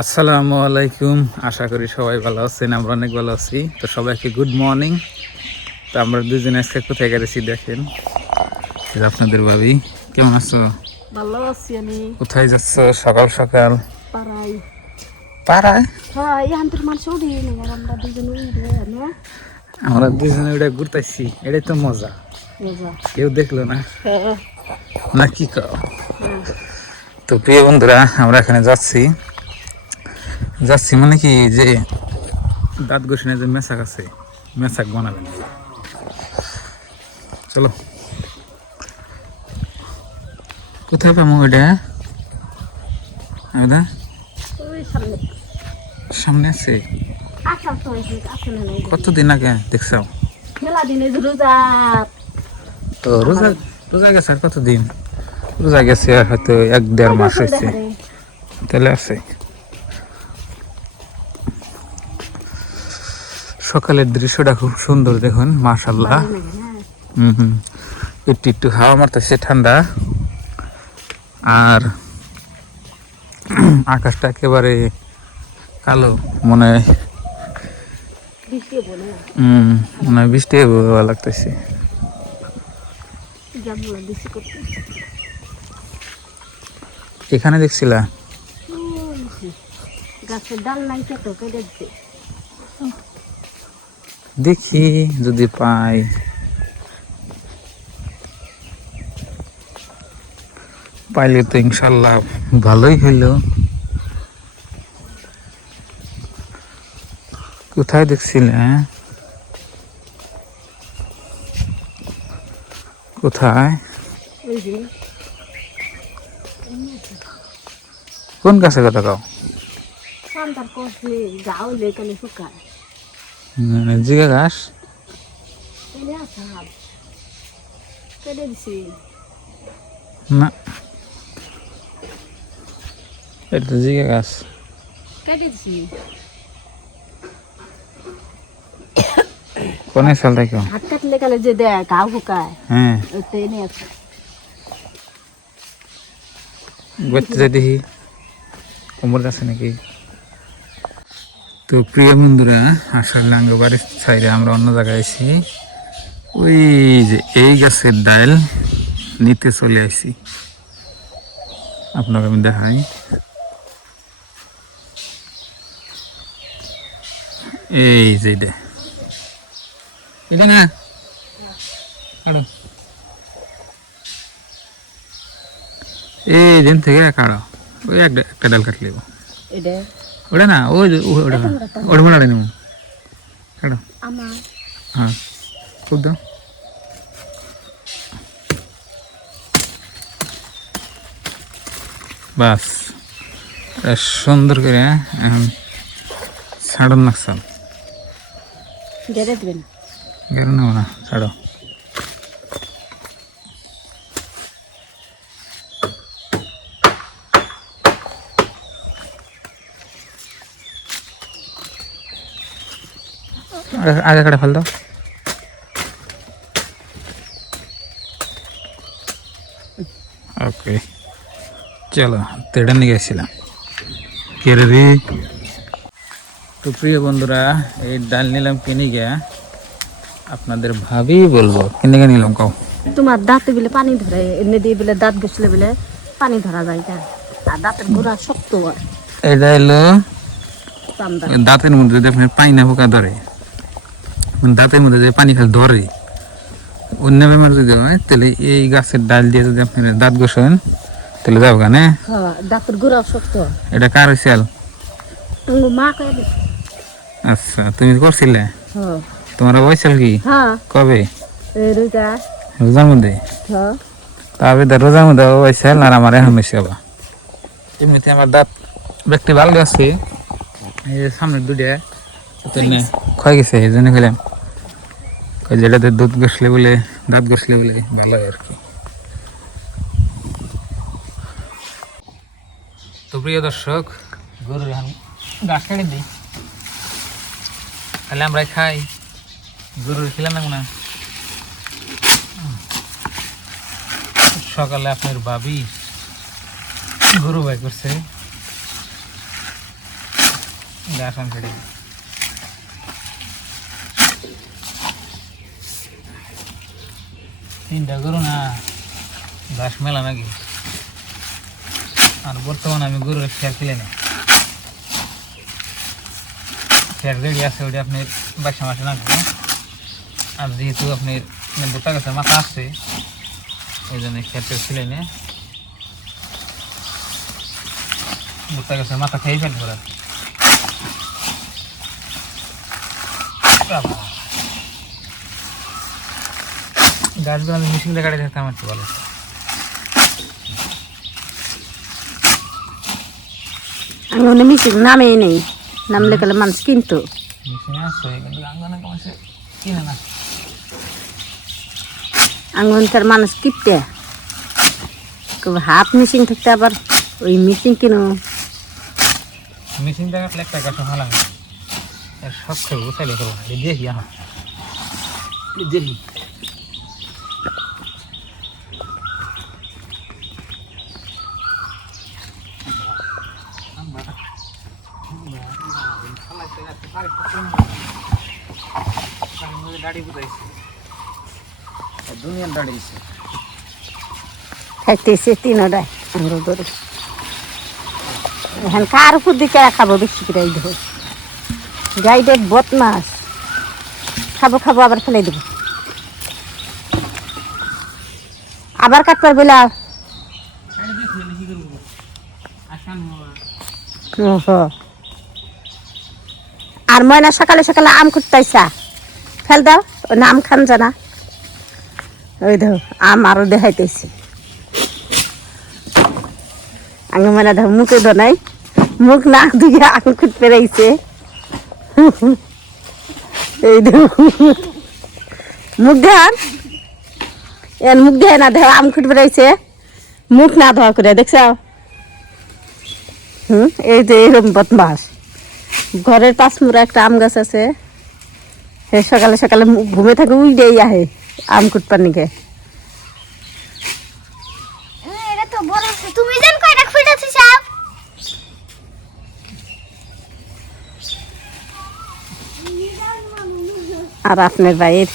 আসসালামু আলাইকুম, আশা করি সবাই ভালো আছেন। আমরা অনেক ভালো আছি। তো সবাইকে গুড মর্নিং। তো আমরা দুজনে আজকে কোথায় গেছি দেখেন। আপনাদের ভাবি কেমন আছো? ভালো আছি আমি। কোথায় যাচ্ছ সকাল সকাল? পাড়ায়। পাড়ায়? হ্যাঁ, এখানকার মানুষ উঠি আমরা দুজন উঠে না। আমরা দুজনে ওটা ঘুরতেছি, এটাই তো মজা। মজা কেউ দেখলো না হ্যাঁ না কি কও? হ্যাঁ। তো প্রিয় বন্ধুরা, আমরা এখানে যাচ্ছি মানে কি যে দাঁত ঘষণে যে মেসাক আছে, মেসাক বানাবেন। চলো, কোথায় পাবো ওইটা? ওই সামনে সামনে আছে। আসাম তো হয়েছে, আসলে নাই কতদিন আগে দেখছো? মেলা দিনে রোজা। তো রোজা রোজা গেছে আর কতদিন? রোজা গেছে আর হয়তো 1-1.5 মাস হয়েছে, তাহলে আছে। সকালের দৃশ্যটা খুব সুন্দর দেখুন, মাশাআল্লাহ। একটু একটু হাওয়া মারতেছে, ঠান্ডা। আর আকাশটা একেবারে কালো, মনে হয় মনে হয় বৃষ্টি লাগতেছে। এখানে দেখছিলা গাছের ডাল নাই কেটে কেটে দেখি যদি পাই। পাইলে তো ইনশাল্লাহ ভালোই হইল। কোথায় দেখছিলে? কোথায়? কোন গাছের কথা কও? জিগা ঘাস? না, এটা তো জিগা গাছ। কোনে সাল থেকে? হাত কাটলে কালে যে দেয় ঘাও শুকায়। হ্যাঁ, ওইটাই নিয়ে আছে। ঘুরতে যাই দেখি কোমর আছে নাকি। তো প্রিয় বন্ধুরা, আসলে আঙ্গ বাড়ির সাইডে আমরা অন্য জায়গায় আছি। ওই যে এই গাছের ডাল নিতে চলে আসি, আপনাকে আমি দেখাই। এই যে এটা না, এই দিন থেকে কাড়ো, ওই একটা ডাল কাটলে ওটা না, ওই ওটা ওটা মনে নেব কাড়ো। হ্যাঁ, খুব দাও। বাস, সুন্দর করে এখন ছাড়ন নাকসাল। গেড়ে দেবেন গেরো নেব না, ছাড়ো। আগে কাটে ফেল দাও। ওকে, চলো তেড়ে নিয়ে গেছিলাম কেরে রে। তো প্রিয় বন্ধুরা, এই ডাল নিলাম কিনে গিয়া, আপনাদের ভাবি বলবো কিনে গিয়ে নিলাম। কাও তোমার দাঁতে বলে পানি ধরে, এমনি দিয়ে বলে দাঁত ঘষলে বলে পানি ধরা যায়। আর দাঁতের গোড়া শক্ত হয়। এটা হলো দাঁতের মধ্যে যদি আপনার পানি না পোকা ধরে, দাঁতের মধ্যে যে পানি খালি ধরে, অন্য বেমার যদি হয়, তাহলে এই গাছের ডাল দিয়ে যদি আপনি দাঁত ঘষেন তাহলে যাবো গানে। দাঁতের গোড়া শক্ত। এটা কার হয়েছিল? মা। আচ্ছা, তুমি করছিলে? তোমার বয়সাল কি? কবে? রোজার মধ্যে? তবে রোজার মধ্যে বয়সাল আর আমার এখন বেশি হবা। এমনিতে আমার দাঁত ব্যক্তি ভালো আছে, এই যে সামনের দুটা ক্ষয় গেছে, এই জন্য খেলাম যেটাতে দুধ ঘষলে বলে, দাঁত ঘষলে বলে ভালো হয় আর কি। তো প্রিয় দর্শক, গরুর এখন ঘাস কেটে দিই, তাহলে আমরা খাই। গরুর খেলাম না। সকালে আপনার ভাবি গরু বাই করছে, গাছ আম ছেড়ে চিন্তা করো না ঘাস মেলা নাকি আর বর্তমানে আমি গরুর খেয়াল কিনে না খেয়াল রেডি আছে ওটা আপনি 22 মাসে নাকবে আর যেহেতু আপনি ভুট্টা গাছের মাথা আসছে ওই জন্য খেয়াল ছিলে না ভুট্টা গাছের মাথা খেয়ে ফেলবো আর গাছগুলো আমি মেশিন দিয়ে কাটে থাকতে আমার তো ভালো আমি ওনে মিশিং নামে নেই নামলে গেলে মানুষ কিনতো মেশিন আসছে কিন্তু আঙ্গনে কমছে কিনে না আঙ্গনকার মানুষ কিনতে হাত মেশিন থাকতে আবার ওই মেশিন কিনো মেশিন দিয়ে কাটলে একটা গাছ ভালো লাগে সব খেয়ে উঠাইলে করবো না দেখি আমার দেখি খাইতেছে তিনটায় আমরা ধরো এখন কার উপর দিকে খাবো বেশি করে দেবো গাইডের বদমাস খাবো খাবো আবার ফেলে দেবো আবার কাটবার বলে আর ময়না সকালে সকালে আম খুঁজতেছা ফেল দাও না আম খান জানা ওই দেখো আম আরো দেখাইতেছি আগে ময়না দেখো মুখে নাই মুখ না দিয়ে আম খুঁজতে রয়েছে এই দেখো মুখ দেখান এর মুখ দেয় না দেখো আম খুঁজতে রয়েছে মুখ না ধোয়া করে দেখছ এই যে এরকম বদমাস ঘরের পাশ মুড়া একটা আম গাছ আছে সে সকালে সকালে ঘুমে থাকে উইডেই আহে আম কুটপার নিকে আর আপনার ভাইয়ের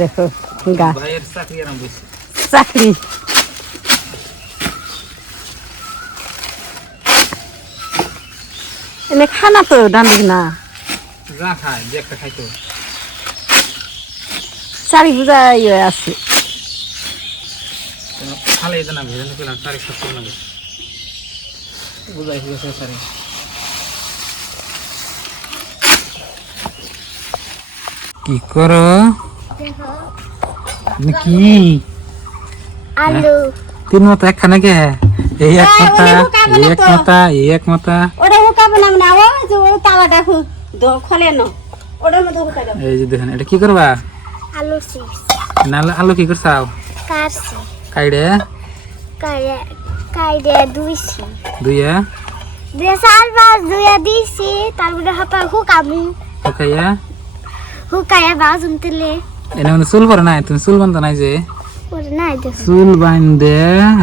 দেখো গাছ চাকরি এনে খানা তো ডান্ডিক না যা খায় যে একটা খাইতো চারি বুঝাই আছে খালে এটা না ভেজে পেলাম 7:30 লাগে বুঝাই গেছে সারি কি করো কি আলু তিন মতো একখানে কে এই এক মাথা এই এক মাথা এই এক মাথা ওটা হুকাবে না না ও যে ও তাওয়াটা খলে না ওটার মধ্যে হুকাই দাও এই যে দেখেন এটা কি করবা আলু চিপস না আলু কি করছাও কাটছি কাইড়ে কাইড়ে দুইছি দুইয়া দুইয়া সাল বাস দুইয়া দিছি তারপরে হাপা হুকাবু হুকায়া বাস উনতেলে এনে মানে চুল পরে নাই তুমি চুল বান্ধা নাই যে পরে নাই দেখো চুল বান্ধে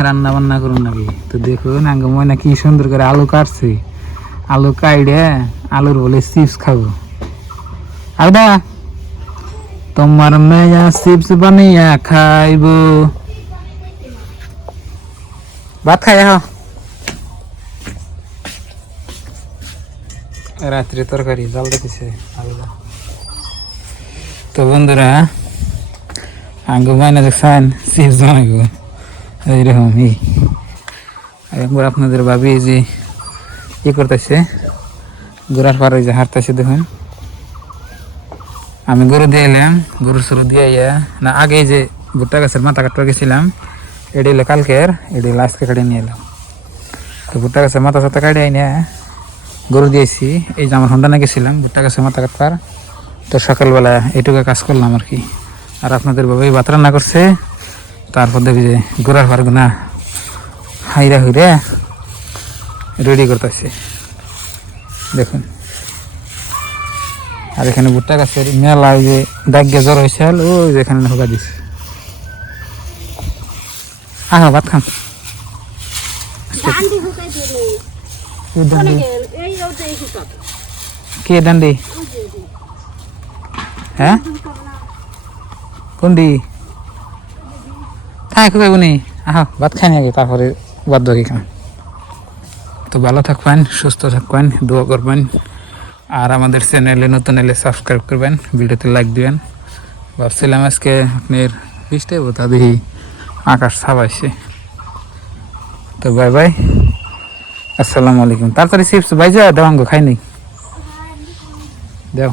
রান্না বান্না করুন নাকি তো দেখো নাঙ্গ ময়না কি সুন্দর করে আলু কাটছে আলু কাইড়ে আলুর বলে চিপস খাবো আদা তোমার মেয়া চিপস বানিয়া খাইব ভাত খাই রাত্রে তরকারি জাল দেখেছে আলুদা তো বন্ধুরা আঙ্গ মাইনা দেখছেন চিপস বানাইব এইরকম একবার আপনাদের ভাবি যে ই করতেছে গোড়ার পাড়ে যে হাঁটতেছে দেখুন আমি গরু দিয়ে এলাম গরু সরু দিয়ে না আগে যে ভুট্টা গাছের মাথা কাটতে গেছিলাম এটি হলো কালকের এটি হলো আজকে কাটে নিয়ে এলাম তো ভুট্টা গাছের মাথা সাথে কাটে আইনে গরু দিয়েছি এই যে আমার হন্ডানে গেছিলাম ভুট্টা গাছের মাথা কাটবার তো সকালবেলা এইটুকু কাজ করলাম আর কি আর আপনাদের বাবাই ভাত রান্না করছে তারপর দেখি যে গোড়ার পার না হাইরা হইরে রেডি করতেছে দেখুন আর এখানে ভুট্টা গাছের মেলা ওই যে দাগ্গে জ্বর হয়েছে ওই যেখানে ঢোকা দিছে ভাত খান কে ডান্ডি হ্যাঁ কোন দি থাক নি আহ ভাত খাই আগে তারপরে বাদ বাকি খান তো ভালো থাকবেন সুস্থ থাকবেন দোয়া করবেন আর আমাদের চ্যানেলে নতুন এলে সাবস্ক্রাইব করবেন ভিডিওতে লাইক দিবেন ভাবছিলাম আজকে আপনার বৃষ্টি হবো তা দেখি আকাশ ছাপাইছে তো বাই বাই আসসালামু আলাইকুম তাড়াতাড়ি চিপস বাইজা দেওয়াঙ্গ খাইনি দেও